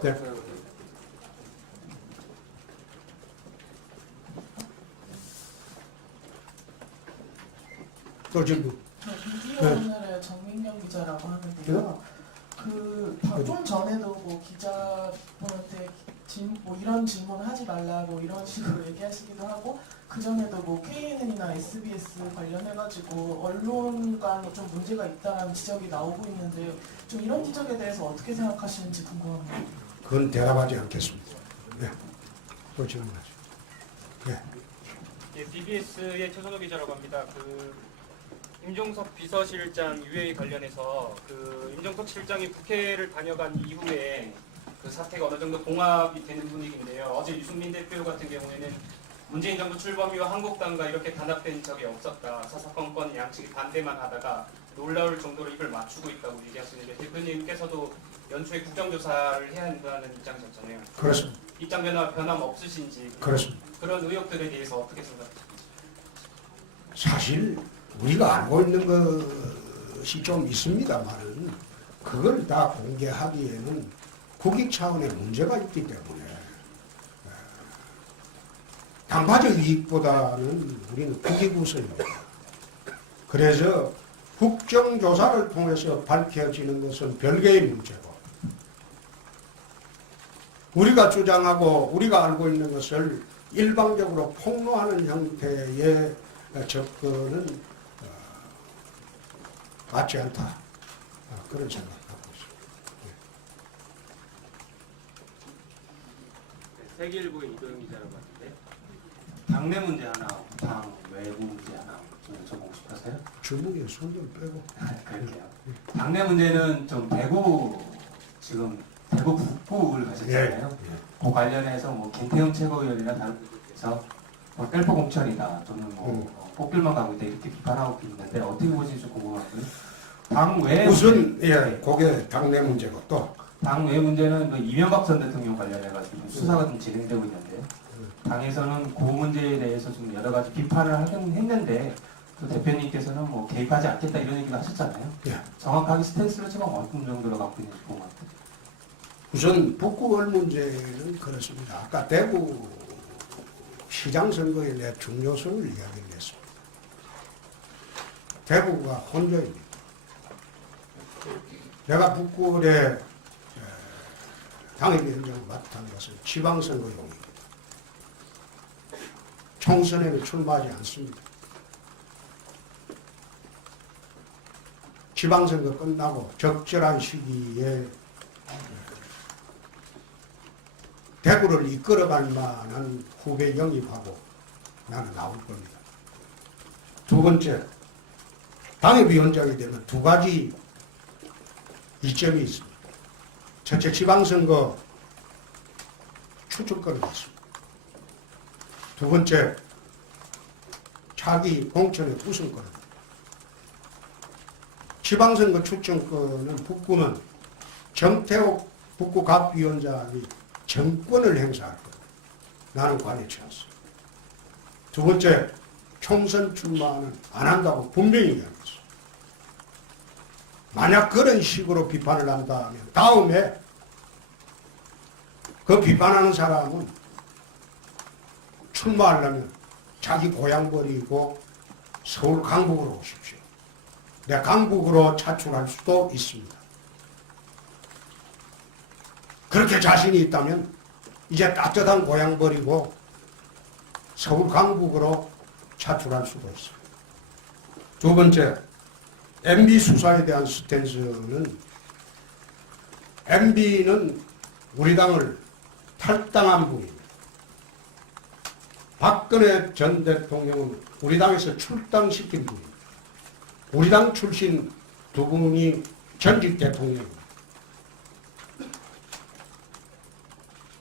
네. 또 질문. 미디어 오늘의 정민경 기자라고 하는데요. 좀 전에도 뭐 기자분한테 뭐 이런 질문 하지 말라고 이런 식으로 얘기하시기도 하고, 그 전에도 뭐 KNN이나 SBS 관련해가지고 언론 간에 좀 문제가 있다는 지적이 나오고 있는데, 좀 이런 지적에 대해서 어떻게 생각하시는지 궁금합니다. 그건 대답하지 않겠습니다. 네. 또 질문하죠. 네. 예, BBS의 최선호 기자라고 합니다. 임종석 비서실장 유해 관련해서 임종석 실장이 국회를 다녀간 이후에 그 사태가 어느 정도 봉합이 되는 분위기인데요. 어제 유승민 대표 같은 경우에는 문재인 정부 출범 이후 한국당과 이렇게 단합된 적이 없었다. 사사건건 양측이 반대만 하다가 놀라울 정도로 입을 맞추고 있다고 얘기하시는데, 대표님께서도 연초에 국정조사를 해야 한다는 입장이셨잖아요. 그렇습니다. 입장 변함 없으신지, 그렇습니다. 그런 의혹들에 대해서 어떻게 생각하십니까? 사실 우리가 알고 있는 것이 좀 있습니다만은 그걸 다 공개하기에는 국익 차원의 문제가 있기 때문에 당파적 이익보다는 우리는 국익 우선입니다. 그래서 국정조사를 통해서 밝혀지는 것은 별개의 문제고, 우리가 주장하고 우리가 알고 있는 것을 일방적으로 폭로하는 형태의 접근은 맞지 않다. 그런 생각을 하고 있습니다. 세계일보의 이도영 기자라고 하는데, 당내 문제 하나, 당 외부 문제 하나 여쭤보고 싶어서요. 주목의 손좀 빼고. 그럴게요. 당내 문제는 좀 지금 대구 북부를 가셨잖아요. 그 관련해서 뭐 김태형 최고위원이나 다른 분들께서 뭐 셀프 공천이다 또는 꽃길만 가고 있다 이렇게 비판하고 있는데, 어떻게 보시는지 좀 궁금하고요. 당외 우선 그게 당내 문제고, 또 당외 문제는 이명박 전 대통령 관련해가지고 수사가 좀 진행되고 있는데요. 당에서는 그 문제에 대해서 좀 여러 가지 비판을 하긴 했는데, 또 대표님께서는 뭐 개입하지 않겠다 이런 얘기도 하셨잖아요. 예. 정확하게 스탠스를 지금 어느 정도로 갖고 있는지 궁금합니다. 우선 북구월 문제는 그렇습니다. 아까 대구 시장 선거에 내 중요성을 이야기를 했습니다. 대구가 혼조입니다. 내가 북구월에 당협위원장을 맡은 것은 지방선거용입니다. 총선에는 출마하지 않습니다. 지방선거 끝나고 적절한 시기에 대구를 이끌어갈 만한 후배 영입하고 나는 나올 겁니다. 두 번째, 당협위원장이 되면 두 가지 이점이 있습니다. 첫째, 지방선거 추천권을 받습니다. 두 번째, 차기 공천의 우선권을 받습니다. 지방선거 추천권은 북구는 정태욱 북구갑위원장이 정권을 행사할 겁니다. 나는 관여치 않습니다. 두 번째, 총선 출마는 안 한다고 분명히 이야기했습니다. 만약 그런 식으로 비판을 한다면 다음에 그 비판하는 사람은 출마하려면 자기 고향 버리고 서울 강북으로 오십시오. 내 강북으로 차출할 수도 있습니다. 그렇게 자신이 있다면 이제 따뜻한 고향 버리고 서울 강북으로 차출할 수도 있습니다. 두 번째, MB 수사에 대한 스탠스는, MB는 우리 당을 탈당한 분입니다. 박근혜 전 대통령은 우리 당에서 출당시킨 분입니다. 우리 당 출신 두 분이 전직 대통령입니다.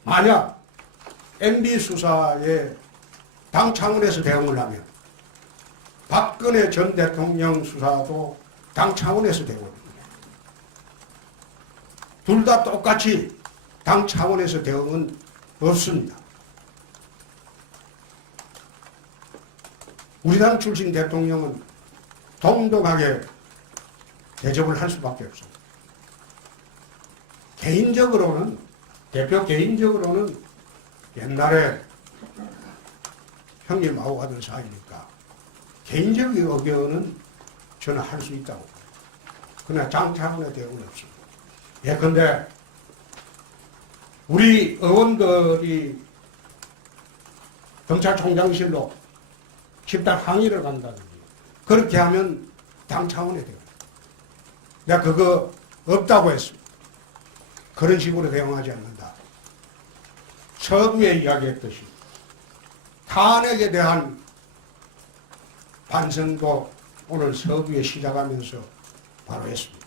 만약 MB 수사에 당 차원에서 대응을 하면 박근혜 전 대통령 수사도 당 차원에서 대응을 합니다. 둘 다 똑같이 당 차원에서 대응은 없습니다. 우리 당 출신 대통령은 동등하게 대접을 할 수밖에 없습니다. 개인적으로는 대표 개인적으로는 옛날에 형님하고 하던 사이니까 개인적인 의견은 저는 할 수 있다고. 그러나 장 차원의 대응은 없습니다. 예컨대 우리 의원들이 검찰총장실로 집단 항의를 간다든지 그렇게 하면 당 차원의 대응. 내가 그거 없다고 했습니다. 그런 식으로 대응하지 않는다. 서두에 이야기했듯이 탄핵에 대한 반성도 오늘 서두에 시작하면서 바로 했습니다.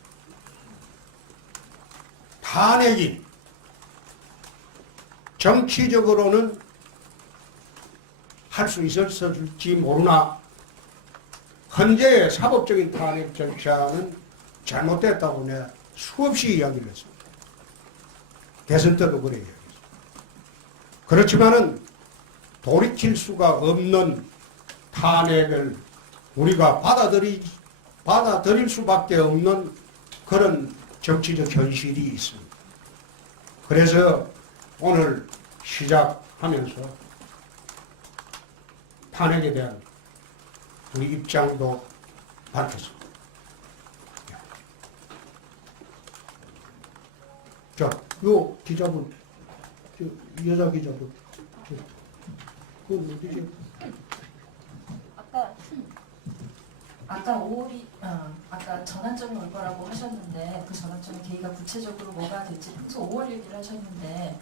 탄핵이 정치적으로는 할 수 있었을지 모르나 현재의 사법적인 탄핵 절차는 잘못됐다고 내가 수없이 이야기를 했습니다. 대선 때도 그래 이야기했습니다. 그렇지만은 돌이킬 수가 없는 탄핵을 우리가 받아들일 수밖에 없는 그런 정치적 현실이 있습니다. 그래서 오늘 시작하면서 탄핵에 대한 우리 입장도 밝혔습니다. 자, 요 기자분, 여자 기자분, 그건 어디지? 아까 전환점이 올 거라고 하셨는데 그 전환점의 계기가 구체적으로 뭐가 될지 평소 5월 얘기를 하셨는데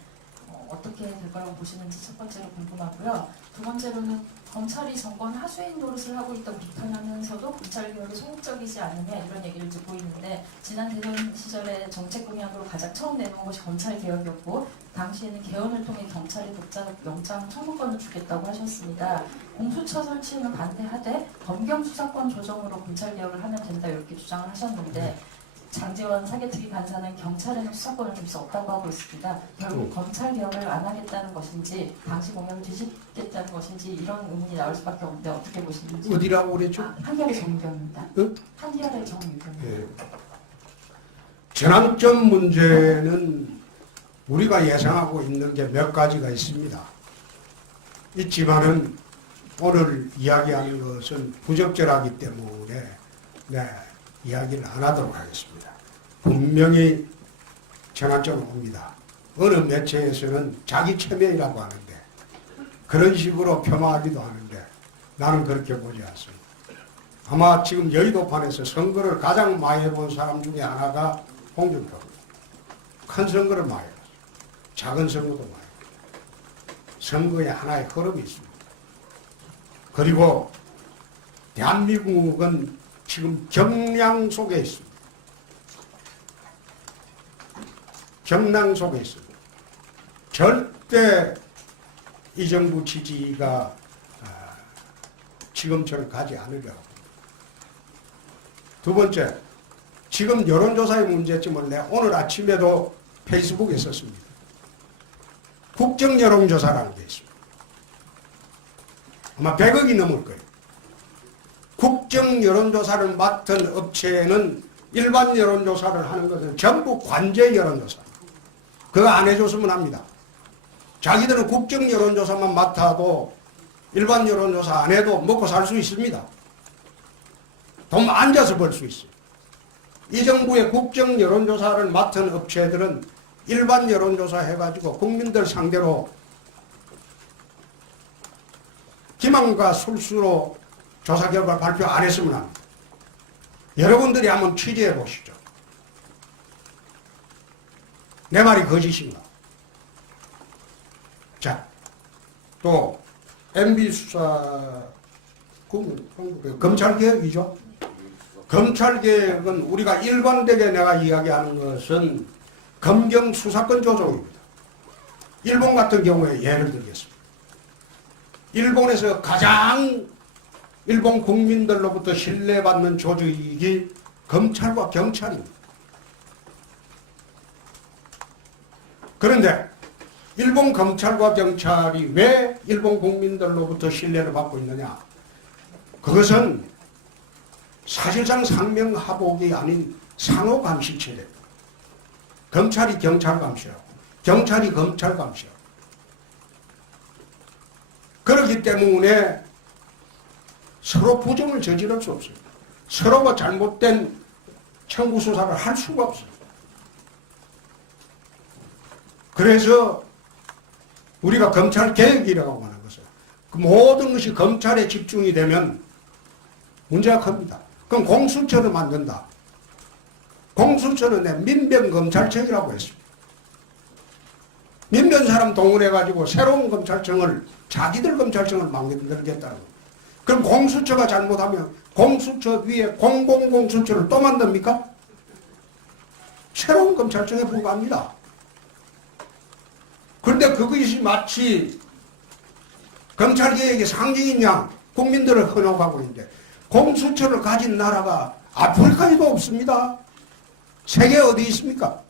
어떻게 될 거라고 보시는지 첫 번째로 궁금하고요. 두 번째로는 검찰이 정권 하수인 노릇을 하고 있다고 비판하면서도 검찰 개혁에 소극적이지 않느냐 이런 얘기를 듣고 있는데 지난 대선 시절에 정책 공약으로 가장 처음 내놓은 것이 검찰 개혁이었고 당시에는 개헌을 통해 경찰의 독자 영장 청구권을 주겠다고 하셨습니다. 공수처 설치는 반대하되 검경 수사권 조정으로 검찰 개혁을 하면 된다 이렇게 주장을 하셨는데 장제원 사개특위 간사는 경찰에는 수사권을 줄 수 없다고 하고 있습니다. 결국 검찰 개혁을 안 하겠다는 것인지 당시 공약을 뒤집겠다는 것인지 이런 의문이 나올 수밖에 없는데 어떻게 보시는지. 어디라고 그랬죠? 한결의 정유경입니다. 응? 한결의 정유경입니다. 예. 전환점 문제는 우리가 예상하고 있는 게 몇 가지가 있습니다. 있지만은 오늘 이야기하는 것은 부적절하기 때문에 이야기를 안 하도록 하겠습니다. 분명히 전환점은 옵니다. 어느 매체에서는 자기 체면이라고 하는데 그런 식으로 폄하하기도 하는데 나는 그렇게 보지 않습니다. 아마 지금 여의도판에서 선거를 가장 많이 해본 사람 중에 하나가 홍준표입니다. 큰 선거를 많이 해봤어요. 작은 선거도 많이 해봤어요. 선거에 하나의 흐름이 있습니다. 그리고 대한민국은 지금 경랑 속에 있습니다. 경랑 속에 있습니다. 절대 이 정부 지지가 지금처럼 가지 않으려고 합니다. 두 번째, 지금 여론조사의 문제점을 내가 오늘 아침에도 페이스북에 썼습니다. 국정여론조사라는 게 있습니다. 아마 100억이 넘을 거예요. 국정여론조사를 맡은 업체는 일반 여론조사를 하는 것은 전부 관제 여론조사. 그거 안 해줬으면 합니다. 자기들은 국정여론조사만 맡아도 일반 여론조사 안 해도 먹고 살 수 있습니다. 돈 앉아서 벌 수 있어요. 이 정부의 국정여론조사를 맡은 업체들은 일반 여론조사 해가지고 국민들 상대로 기만과 술수로 조사 결과 발표 안 했으면 합니다. 여러분들이 한번 취재해 보시죠. 내 말이 거짓인가? 자, 또 MB 수사 검찰개혁이죠. 검찰개혁은 우리가 일관되게 내가 이야기하는 것은 검경 수사권 조정입니다. 일본 같은 경우에 예를 들겠습니다. 일본에서 가장 일본 국민들로부터 신뢰받는 조직이 검찰과 경찰입니다. 그런데 일본 검찰과 경찰이 왜 일본 국민들로부터 신뢰를 받고 있느냐? 그것은 사실상 상명하복이 아닌 상호감시체제입니다. 검찰이 경찰 감시하고 경찰이 검찰 감시하고. 그렇기 때문에 서로 부정을 저지를 수 없어요. 서로가 잘못된 청구 수사를 할 수가 없어요. 그래서 우리가 검찰 개혁이라고 하는 것은 그 모든 것이 검찰에 집중이 되면 문제가 큽니다. 그럼 공수처를 만든다. 공수처는 내 민변검찰청이라고 했습니다. 민변 사람 동원해가지고 새로운 검찰청을 자기들 검찰청을 만들겠다는 거예요. 그럼 공수처가 잘못하면 공수처 위에 공공공수처를 또 만듭니까? 새로운 검찰청에 불과합니다. 그런데 그것이 마치 검찰개혁의 상징인 양 국민들을 헌옥하고 있는데 공수처를 가진 나라가 아프리카에도 없습니다. 세계 어디 있습니까?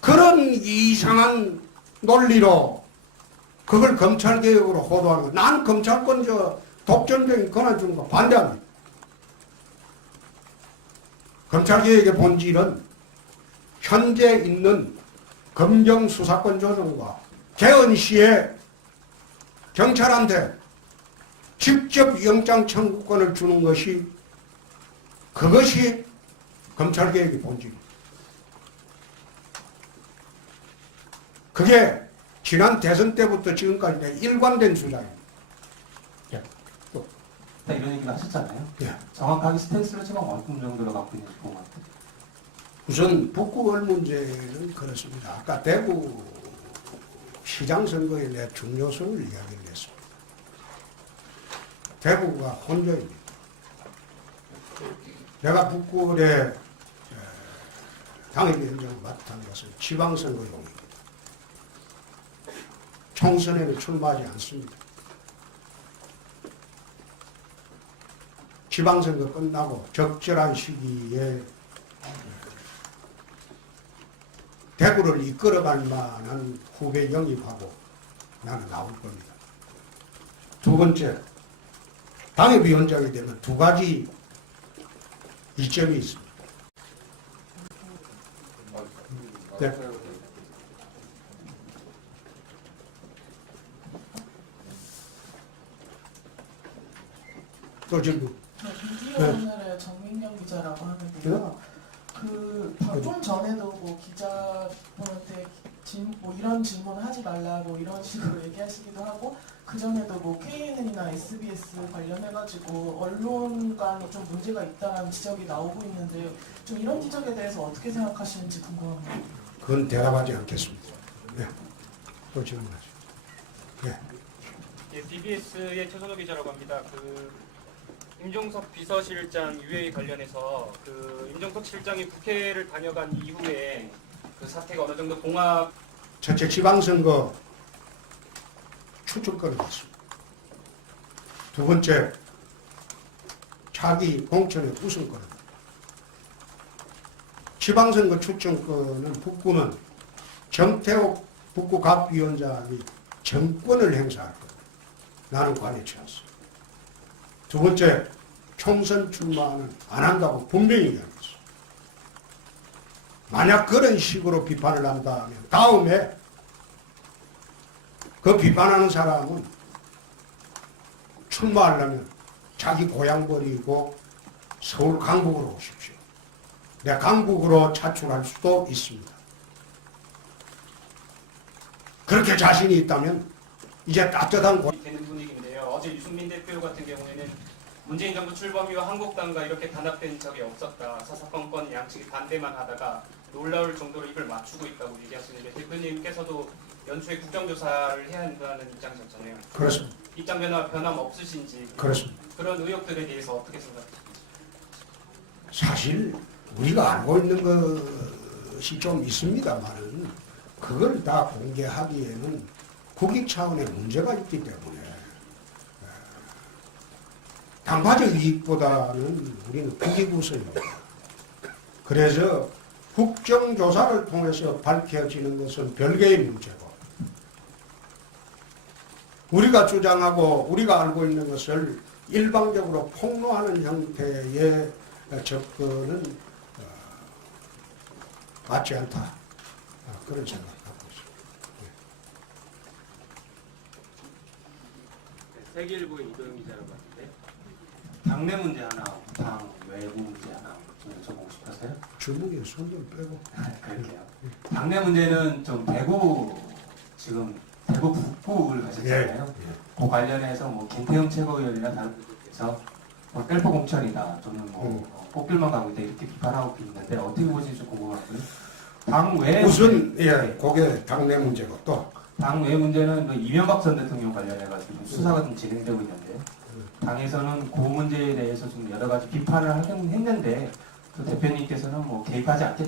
그런 이상한 논리로 그걸 검찰개혁으로 호도하는 거. 난 검찰권 독점적인 권한 주는 거 반대합니다. 검찰개혁의 본질은 현재 있는 검경수사권 조정과 개헌 시에 경찰한테 직접 영장 청구권을 주는 것이 그것이 검찰개혁의 본질입니다. 그게 지난 대선 때부터 지금까지 일관된 주장입니다. 이런 얘기를 하셨잖아요. 예. 정확하게 스탠스를 지금 어느 정도로 갖고 있는지 궁금합니다. 우선 북구월 문제는 그렇습니다. 아까 대구 시장 선거에 내 중요성을 이야기를 했습니다. 대구가 혼조입니다. 내가 북구월에 당협위원장을 맡은 것은 지방선거용입니다. 총선에는 출마하지 않습니다. 지방선거 끝나고 적절한 시기에 대구를 이끌어갈 만한 후배 영입하고 나는 나올 겁니다. 두 번째, 당협위원장이 되면 두 가지 이점이 있습니다. 네. 또 질문. 미디어 오늘의 정민경 기자라고 하는데요. 좀 전에도 뭐 기자분한테 뭐 이런 질문 하지 말라고 이런 식으로 얘기하시기도 하고 그 전에도 뭐 KNN이나 SBS 관련해가지고 언론 간에 좀 문제가 있다는 지적이 나오고 있는데 좀 이런 지적에 대해서 어떻게 생각하시는지 궁금합니다. 그건 대답하지 않겠습니다. 네. 또 질문하죠. 네. 예, DBS의 최선호 기자라고 합니다. 임종석 비서실장 유해 관련해서 임종석 실장이 국회를 다녀간 이후에 그 사태가 어느 정도 봉합. 첫째, 지방선거 추천권을 받습니다. 두 번째, 차기 공천의 우선권을 받습니다. 지방선거 추천권은 북구는 정태욱 북구갑위원장이 정권을 행사할 겁니다. 나는 관여치 않습니다. 두 번째, 총선 출마는 안 한다고 분명히 이야기했어요. 만약 그런 식으로 비판을 한다면 다음에 그 비판하는 사람은 출마하려면 자기 고향 버리고 서울 강북으로 오십시오. 내가 강북으로 차출할 수도 있습니다. 그렇게 자신이 있다면 이제 따뜻한 되는 분위기인데요. 어제 유승민 대표 같은 경우에는 문재인 정부 출범 이후 한국당과 이렇게 단합된 적이 없었다. 사사건건 양측이 반대만 하다가 놀라울 정도로 입을 맞추고 있다고 얘기하시는데 대표님께서도 연초에 국정조사를 해야 한다는 입장이셨잖아요. 그렇습니다. 입장 변함 없으신지 그렇습니다. 그런 의혹들에 대해서 어떻게 생각하십니까? 사실 우리가 알고 있는 것이 좀 있습니다만은 그걸 다 공개하기에는 국익 차원의 문제가 있기 때문에 당파적 이익보다는 우리는 국익 우선입니다. 그래서 국정조사를 통해서 밝혀지는 것은 별개의 문제고 우리가 주장하고 우리가 알고 있는 것을 일방적으로 폭로하는 형태의 접근은 맞지 않다. 그런 생각하고 있습니다. 세계일보의 이도영 기자라고 하는데 당내 문제 하나, 당 외부 문제 하나 좀 여쭤보고 싶어서요. 주먹에 손좀 빼고. 그럴게요. 당내 문제는 좀 대구 지금 대구 북구를 가셨잖아요. 그 관련해서 뭐 김태형 최고위원이나 다른 분들께서 뭐 셀프 공천이다 또는 뭐 꽃길만 가고 있다 이렇게 비판하고 있는데 어떻게 보시는지 좀 궁금하고요. 당 외 우선 그게 당내 문제고 또 당 외 문제는 그 이명박 전 대통령 관련해가지고 좀 수사가 좀 진행되고 있는데 당에서는 그 문제에 대해서 좀 여러 가지 비판을 하긴 했는데 또 대표님께서는 뭐 개입하지 않겠다.